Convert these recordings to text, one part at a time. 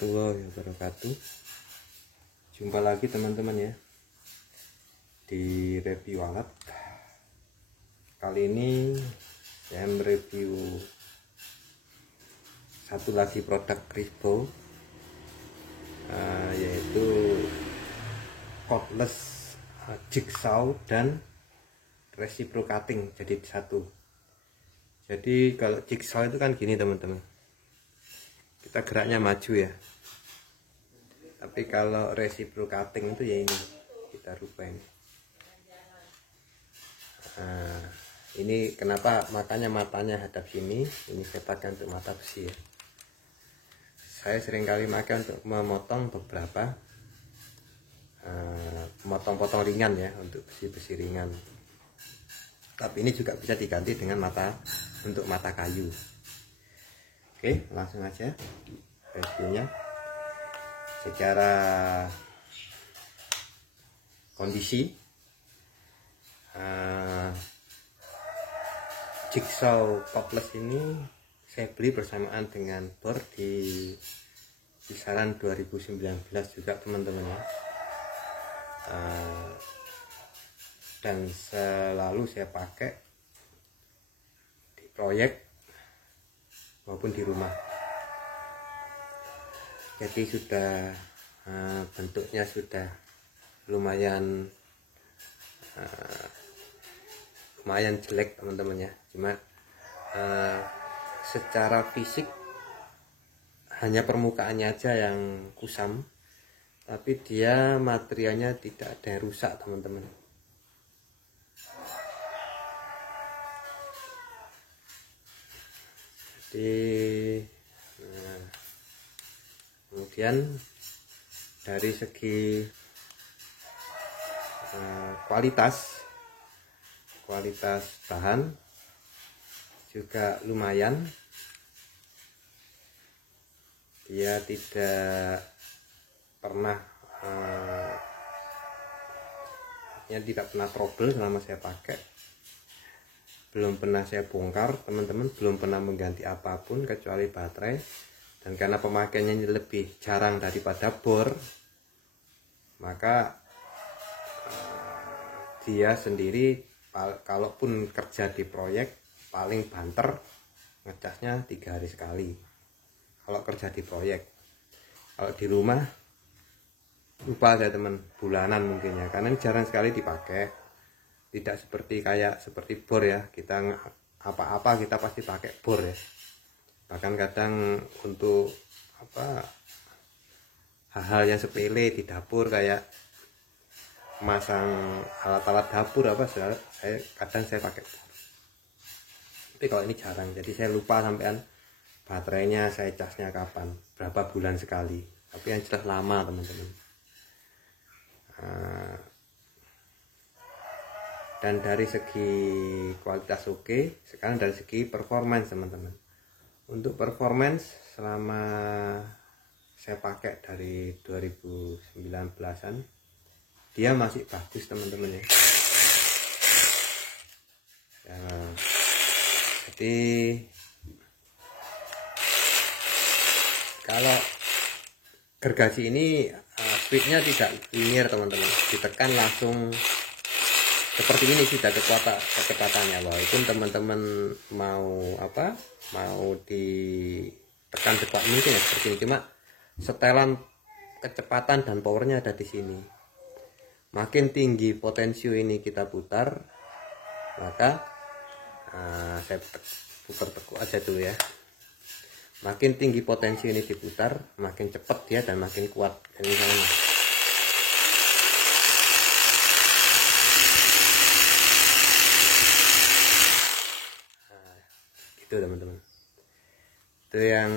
warahmatullahi wabarakatuh. Jumpa lagi teman-teman ya di review alat. Kali ini saya mereview satu lagi produk Crispo, yaitu cordless jigsaw dan reciprocating jadi satu. Jadi kalau jigsaw itu kan gini teman-teman, kita geraknya maju ya, tapi kalau reciprocating itu ya ini, kita rubah ini. Nah, ini kenapa makanya matanya hadap sini, ini saya pakai untuk mata besi ya. Saya seringkali pakai untuk memotong beberapa potong-potong ringan ya, untuk besi-besi ringan. Tapi ini juga bisa diganti dengan mata untuk mata kayu. Oke, langsung aja reviewnya. Secara kondisi, jigsaw cordless ini saya beli bersamaan dengan bor di kisaran 2019 juga teman-teman ya. Dan selalu saya pakai di proyek maupun di rumah. Jadi sudah bentuknya sudah lumayan jelek teman-teman ya. Cuma secara fisik hanya permukaannya aja yang kusam, tapi dia materialnya tidak ada yang rusak teman-teman. Jadi kemudian dari segi kualitas bahan juga lumayan. Dia tidak pernah trouble selama saya pakai. Belum pernah saya bongkar teman-teman, belum pernah mengganti apapun kecuali baterai. Dan karena pemakaiannya lebih jarang daripada bor, maka dia sendiri kalaupun kerja di proyek paling banter ngecasnya 3 hari sekali kalau kerja di proyek. Kalau di rumah lupa saya teman, bulanan mungkin ya, karena jarang sekali dipakai. Tidak seperti bor ya, kita apa-apa kita pasti pakai bor ya. Bahkan kadang untuk hal-hal yang sepele di dapur kayak masang alat-alat dapur saya pakai bor. Tapi kalau ini jarang, jadi saya lupa sampean baterainya saya casnya kapan, berapa bulan sekali. Tapi yang jelas lama teman-teman. Dan dari segi kualitas oke. Sekarang dari segi performance teman-teman. Untuk performance selama saya pakai dari 2019an, dia masih bagus teman-teman ya. Jadi kalau gergaji ini speednya tidak linear teman-teman, ditekan langsung seperti ini sudah kecepatannya. Walaupun teman-teman mau ditekan cepat mungkin ya seperti ini, cuma setelan kecepatan dan powernya ada di sini. Makin tinggi potensio ini kita putar, maka saya putar tekuk aja dulu ya. Makin tinggi potensi ini diputar, makin cepat dia dan makin kuat. Dan misalnya itu teman-teman, itu yang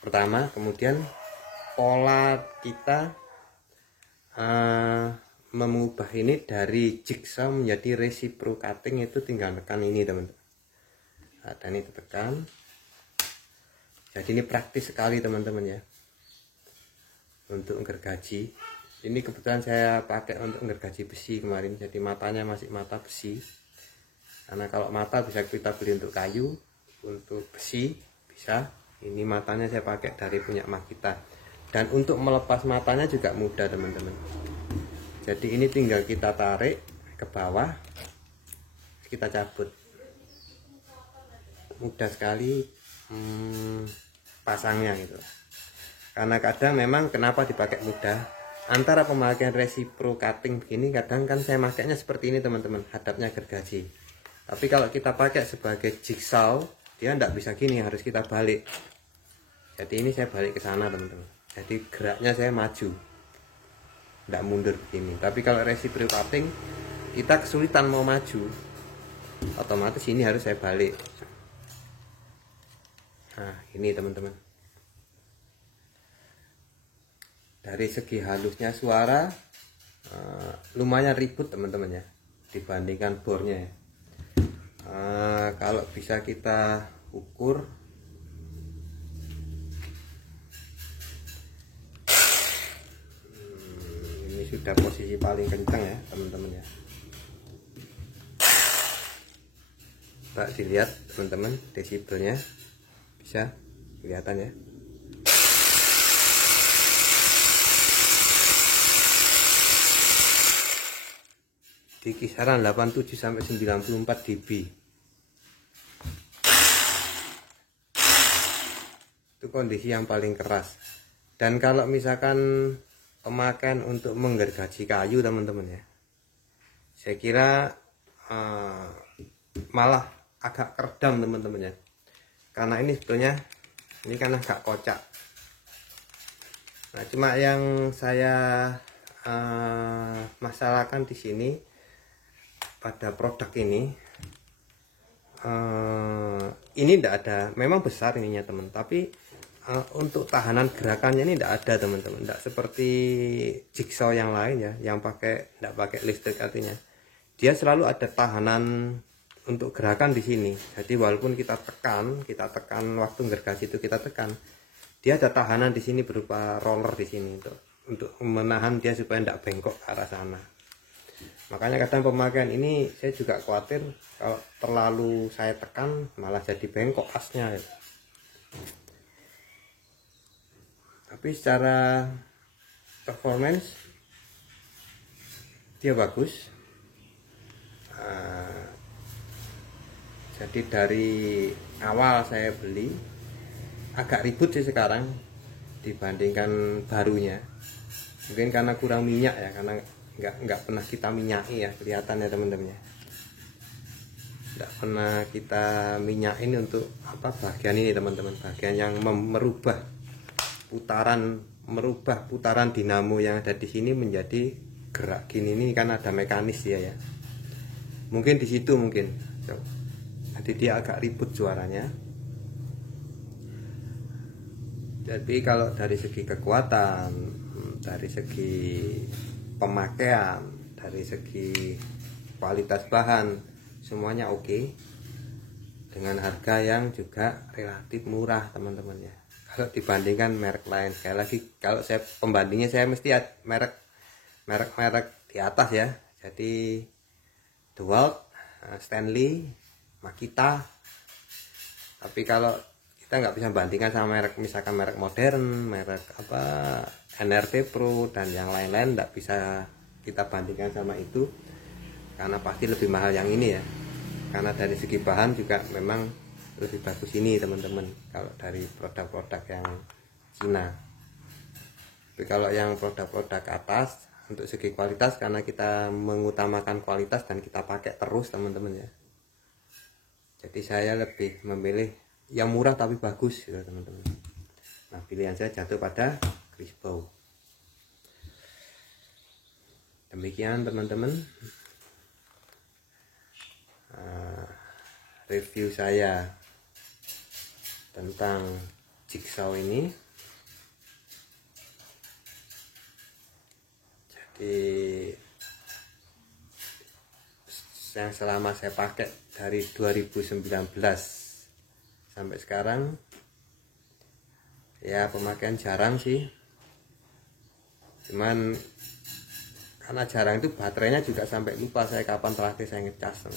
pertama. Kemudian pola kita mengubah ini dari jigsaw menjadi reciprocating itu tinggal tekan ini teman-teman. Dan ini tekan. Jadi ini praktis sekali teman-teman ya untuk gergaji. Ini kebetulan saya pakai untuk gergaji besi kemarin, jadi matanya masih mata besi. Karena kalau mata bisa kita beli untuk kayu, untuk besi bisa, Ini matanya saya pakai dari punya Makita, dan untuk melepas matanya juga mudah teman-teman. Jadi ini tinggal kita tarik ke bawah, kita cabut, mudah sekali pasangnya gitu. Karena kadang memang kenapa dipakai mudah, antara pemakaian resipro cutting begini, kadang kan saya makainya seperti ini teman-teman, hadapnya gergaji. Tapi kalau kita pakai sebagai jigsaw, dia tidak bisa gini, harus kita balik. Jadi ini saya balik ke sana teman-teman, jadi geraknya saya maju, tidak mundur begini. Tapi kalau resipro cutting, kita kesulitan mau maju, otomatis ini harus saya balik. Nah ini teman-teman, dari segi halusnya suara lumayan ribut teman-teman ya, dibandingkan bornya ya. Kalau bisa kita ukur, ini sudah posisi paling kencang ya teman-teman ya. Coba dilihat teman-teman, desibelnya bisa kelihatan ya. Di kisaran 87 sampai 94 dB. Itu kondisi yang paling keras. Dan kalau misalkan pemakaian untuk menggergaji kayu teman-teman ya, saya kira malah agak keredam teman-teman ya. Karena ini sebetulnya ini kan agak kocak. Nah cuma yang saya masalahkan di sini pada produk ini tidak ada, memang besar ininya teman, tapi untuk tahanan gerakannya ini tidak ada teman-teman, tidak seperti jigsaw yang lain ya, yang tidak pakai listrik. Artinya dia selalu ada tahanan untuk gerakan di sini. Jadi walaupun kita tekan waktu gergaji itu kita tekan, dia ada tahanan di sini berupa roller di sini untuk menahan dia supaya tidak bengkok ke arah sana. Makanya kadang pemakaian ini saya juga khawatir kalau terlalu saya tekan malah jadi bengkok asnya ya. Tapi secara performance dia bagus. Jadi dari awal saya beli agak ribut sih sekarang dibandingkan barunya. Mungkin karena kurang minyak ya, karena nggak pernah kita minyaki ya, kelihatan ya teman-teman ya. Nggak pernah kita minyakin untuk bagian ini teman-teman, bagian yang merubah putaran dinamo yang ada di sini menjadi gerak gini. Ini kan ada mekanis ya. Mungkin di situ mungkin. Jadi dia agak ribut suaranya. Jadi kalau dari segi kekuatan, dari segi pemakaian, dari segi kualitas bahan, semuanya oke. Dengan harga yang juga relatif murah teman-teman ya. Kalau dibandingkan merek lain, sekali lagi kalau saya pembandingnya, saya mesti merek di atas ya. Jadi DeWalt, Stanley, Makita. Tapi kalau kita nggak bisa bandingkan sama merek, misalkan merek modern, merek NRT Pro dan yang lain-lain, nggak bisa kita bandingkan sama itu, karena pasti lebih mahal yang ini ya. Karena dari segi bahan juga memang lebih bagus ini teman-teman, kalau dari produk-produk yang Cina. Tapi kalau yang produk-produk atas, untuk segi kualitas, karena kita mengutamakan kualitas dan kita pakai terus teman-teman ya, jadi saya lebih memilih yang murah tapi bagus gitu teman-teman. Nah pilihan saya jatuh pada Crispo. Demikian teman-teman review saya tentang jigsaw ini. Jadi yang selama saya pakai dari 2019 sampai sekarang ya, pemakaian jarang sih, cuman karena jarang itu baterainya juga sampai lupa saya kapan terakhir saya ngecas.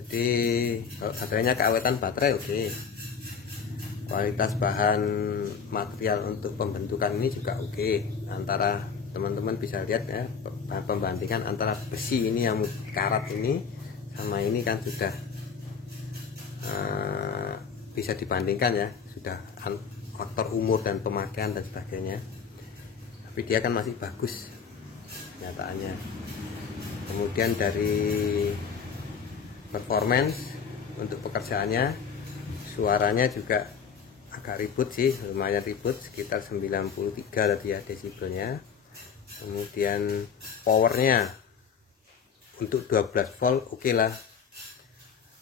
Jadi kalau baterainya keawetan baterai oke. Kualitas bahan material untuk pembentukan ini juga oke. Antara teman-teman bisa lihat ya, pembandingan antara besi ini yang karat ini sama ini kan sudah bisa dibandingkan ya, sudah faktor umur dan pemakaian dan sebagainya, tapi dia kan masih bagus kenyataannya. Kemudian dari performance untuk pekerjaannya, suaranya juga agak ribut sih, lumayan ribut, sekitar 93 tadi ya desibelnya. Kemudian powernya untuk 12 volt oke lah.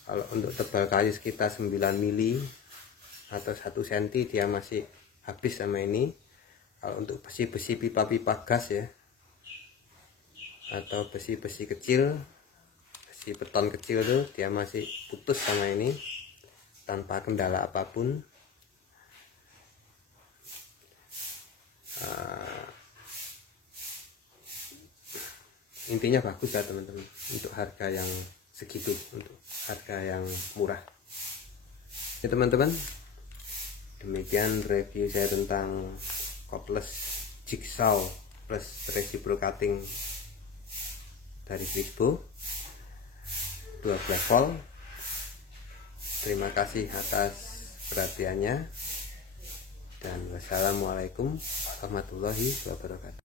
Kalau untuk tebal kayu sekitar 9 mili atau 1 cm dia masih habis sama ini. Kalau untuk besi-besi pipa-pipa gas ya, atau besi-besi kecil, besi beton kecil tuh, dia masih putus sama ini tanpa kendala apapun. Intinya bagus ya teman-teman, untuk harga yang segitu, untuk harga yang murah ya teman-teman. Demikian review saya tentang cordless jigsaw plus reciprocating dari Crispo 12 volt. Terima kasih atas perhatiannya, dan wassalamualaikum warahmatullahi wabarakatuh.